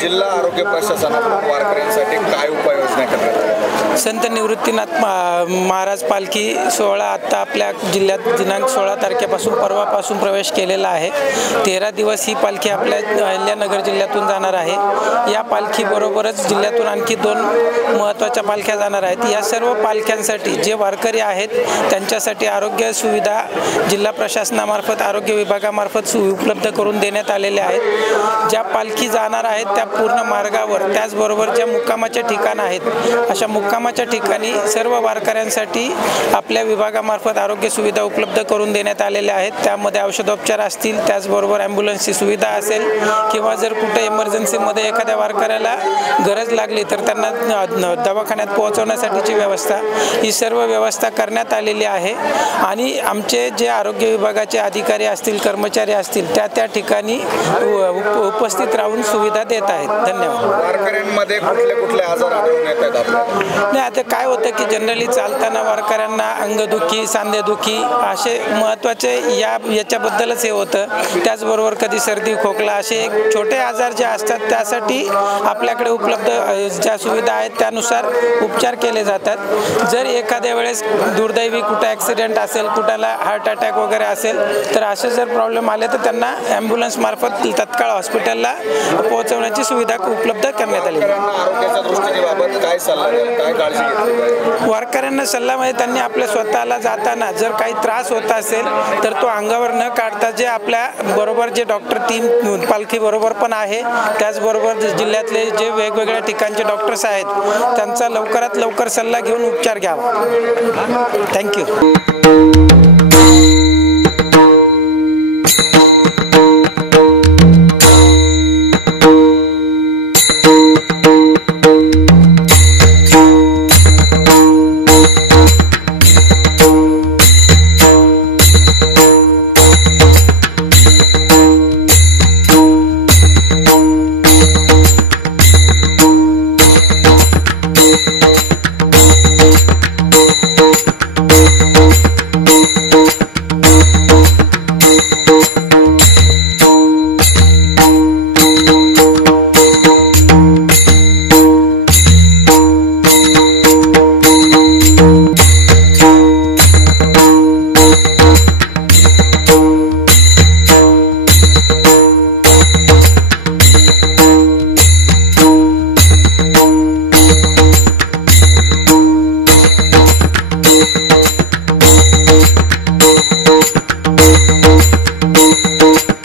जिल्हा आरोग्य प्रशासनाकडून वारकऱ्यांसाठी काय उपाययोजना करण्यात आल्या? संत निवृत्तीनाथ महाराज पालखी सोहळा आता आपल्या जिल्ह्यात दिनांक 16 तारखेपासून परवापासून प्रवेश केलेला आहे। 13 दिवस ही पालखी आपल्या अहिल्यानगर जिल्ह्यातून जाणार आहे। या पालखीबरोबरच जिल्ह्यातून आणखी 2 महत्त्वाच्या पालख्या जाणार आहेत। या सर्व पालख्यांसाठी जे वारकरी आहेत त्यांच्यासाठी आरोग्य सुविधा जिल्हा प्रशासनामार्फत आरोग्य विभागामार्फत उपलब्ध करून देण्यात आलेल्या आहेत। ज्या पालखी जाणार आहेत त्या पूर्ण मार्गावर त्याचबरोबर ज्या मुक्कामाच्या ठिकाण आहेत अशा मुक्कामाच्या ठिकाणी सर्व वारकऱ्यांसाठी आपल्या विभागामार्फत आरोग्य सुविधा उपलब्ध करून देण्यात आलेल्या आहेत। त्यामध्ये औषधोपचार असतील, त्याचबरोबर ॲम्ब्युलन्सची सुविधा असेल किंवा जर कुठे इमर्जन्सीमध्ये एखाद्या वारकऱ्याला गरज लागली तर त्यांना दवाखान्यात पोहोचवण्यासाठीची व्यवस्था ही सर्व व्यवस्था करण्यात आलेली आहे। आणि आमचे जे आरोग्य विभागाचे अधिकारी असतील, कर्मचारी असतील त्या ठिकाणी उपस्थित राहून सुविधा देत आहेत। धन्यवाद। वारकऱ्यांमध्ये कुठले आजार आढळून येत आहेत आपल्याला? नाही, आता काय होतं की जनरली चालताना वारकऱ्यांना अंगदुखी, सांधेदुखी असे महत्त्वाचे याच्याबद्दलच हे होतं। त्याचबरोबर कधी सर्दी, खोकला असे छोटे आजार जे असतात त्यासाठी आपल्याकडे उपलब्ध ज्या सुविधा आहेत त्यानुसार उपचार केले जातात। जर एखाद्या वेळेस दुर्दैवी कुठे ॲक्सिडेंट असेल, कुणाला हार्ट अटॅक वगैरे असेल तर असे जर प्रॉब्लेम आले तर त्यांना ॲम्ब्युलन्स मार्फत तत्काळ हॉस्पिटलला पोहोचवण्याची सुविधा उपलब्ध करण्यात आली। आरोग्याच्या दृष्टीने काय सल्ला द्याल, काय काळजी घेतली? वारकऱ्यांना सल्ला म्हणजे त्यांनी आपल्या स्वतःला जाताना जर काही त्रास होत असेल तर तो अंगावर न काढता जे आपल्या बरोबर जे डॉक्टर टीम पालखी बरोबर पण आहे, त्याचबरोबर जिल्ह्यातले जे वेगवेगळ्या ठिकाणचे डॉक्टर्स आहेत त्यांचा लवकरात लवकर सल्ला घेऊन उपचार घ्यावा। थँक्यू।